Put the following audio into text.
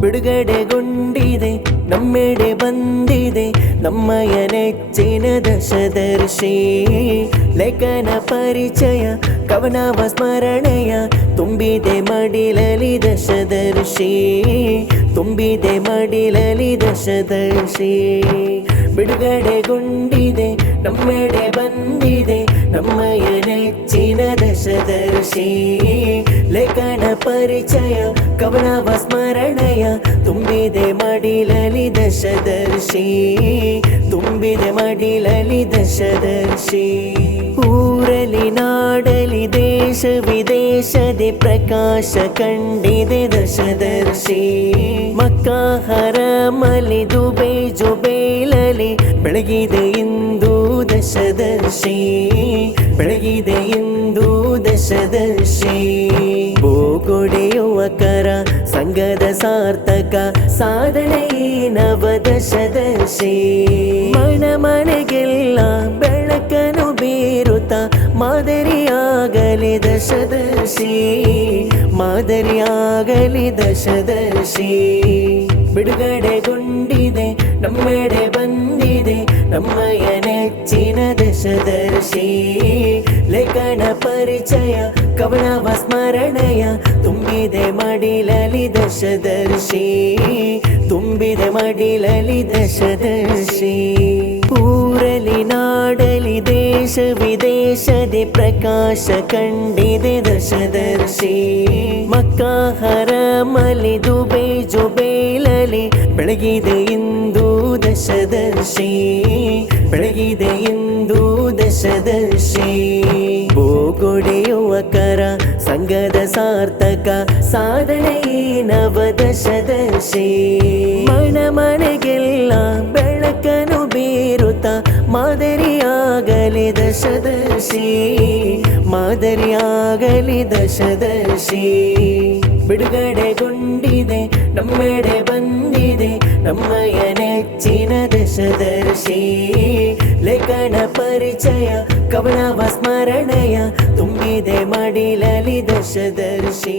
ಬಿಡುಗಡೆಗೊಂಡಿದೆ ನಮ್ಮೆಡೆ ಬಂದಿದೆ ನಮ್ಮಯ ನೆಚ್ಚಿನ ದಶದರ್ಶಿ ಲೇಖನ ಪರಿಚಯ ಕವನವ ಸ್ಮರಣೆಯ ತುಂಬಿದೆ ಮಡಿಲಲಿ ದಶದರ್ಶಿ ತುಂಬಿದೆ ಮಡಿಲಲಿ ದಶದರ್ಶಿ ಬಿಡುಗಡೆಗೊಂಡಿದೆ ನಮ್ಮೆಡೆ ಬಂದಿದೆ ನಮ್ಮಯ ನೆಚ್ಚಿನ ದಶದರ್ಶಿ ಲೇಖನ ಪರಿಚಯ ಕವನವ ಸ್ಮರಣೆಯ ತುಂಬಿದೆ ಮಡಿಲಲಿ ದಶದರ್ಶಿ ತುಂಬಿದೆ ಮಡಿಲಲಿ ದಶದರ್ಶಿ ಊರಲಿ ನಾಡಲಿ ದೇಶ ವಿದೇಶದೆ ಪ್ರಕಾಶ ಕಂಡಿದೆ ದಶದರ್ಶಿ ಮಕ್ಕಾ ಹರಮಲಿ ದುಬೈ ಜುಬೈಲಲಿ ಬೆಳಗಿದೆ ಇಂದು ದಶದರ್ಶಿ ಬೆಳಗಿದೆ ಇಂದು ದಶದರ್ಶಿ ಬೋಗೊಡೆಯುವಕರ ಸಂಘದ ಸಾರ್ಥಕ ಸಾಧನೆ ನವದಶದರ್ಶಿ ಮನ ಮನೆಗೆಲ್ಲ ಬೆಳಕನು ಬೀರುತ್ತ ಮಾದರಿಯಾಗಲಿ ದಶದರ್ಶಿ ಮಾದರಿಯಾಗಲಿ ದಶದರ್ಶಿ ಬಿಡುಗಡೆಗೊಂಡಿದೆ ನಮ್ಮೆಡೆ ಬಂದಿದೆ ನಮ್ಮಯ ನೆಚ್ಚಿನ ದಶದರ್ಶಿ ಲೇಖನ ಪರಿಚಯ ಕವನವ ಸ್ಮರಣೆಯ ತುಂಬಿದೆ ಮಡಿಲಲಿ ದಶದರ್ಶಿ ತುಂಬಿದೆ ಮಡಿಲಲಿ ದಶದರ್ಶಿ ಊರಲಿ ನಾಡಲಿ ದೇಶ ವಿದೇಶದೆ ಪ್ರಕಾಶ ಕಂಡಿದೆ ದಶದರ್ಶಿ ಮಕ್ಕಾ ಹರಮಲಿ ದುಬೈ ಜುಬೈಲಲಿ ಬೆಳಗಿದೆ ಇಂದು ದಶದರ್ಶಿ ಬೆಳಗಿದೆ ಇಂದು ದಶದರ್ಶಿ ಬೋಗೊಡೆಯುವಕರ ಸಂಘದ ಸಾರ್ಥಕ ಸಾಧನೆ ನವದಶದರ್ಶಿ ಮನ ಮನೆಗೆಲ್ಲ ಬೆಳಕನು ಬೀರುತ್ತ ಮಾದರಿಯಾಗಲಿ ದಶದರ್ಶಿ ಮಾದರಿಯಾಗಲಿ ದಶದರ್ಶಿ ಬಿಡುಗಡೆಗೊಂಡಿದೆ ನಮ್ಮೆಡೆ ಬಂದಿದೆ ನಮ್ಮಯ ನೆಚ್ಚಿನ ದಶದರ್ಶಿ ಲೇಖನ ಪರಿಚಯ ಕವನವ ಸ್ಮರಣೆಯ ತುಂಬಿದೆ ಮಡಿಲಲಿ ದಶದರ್ಶಿ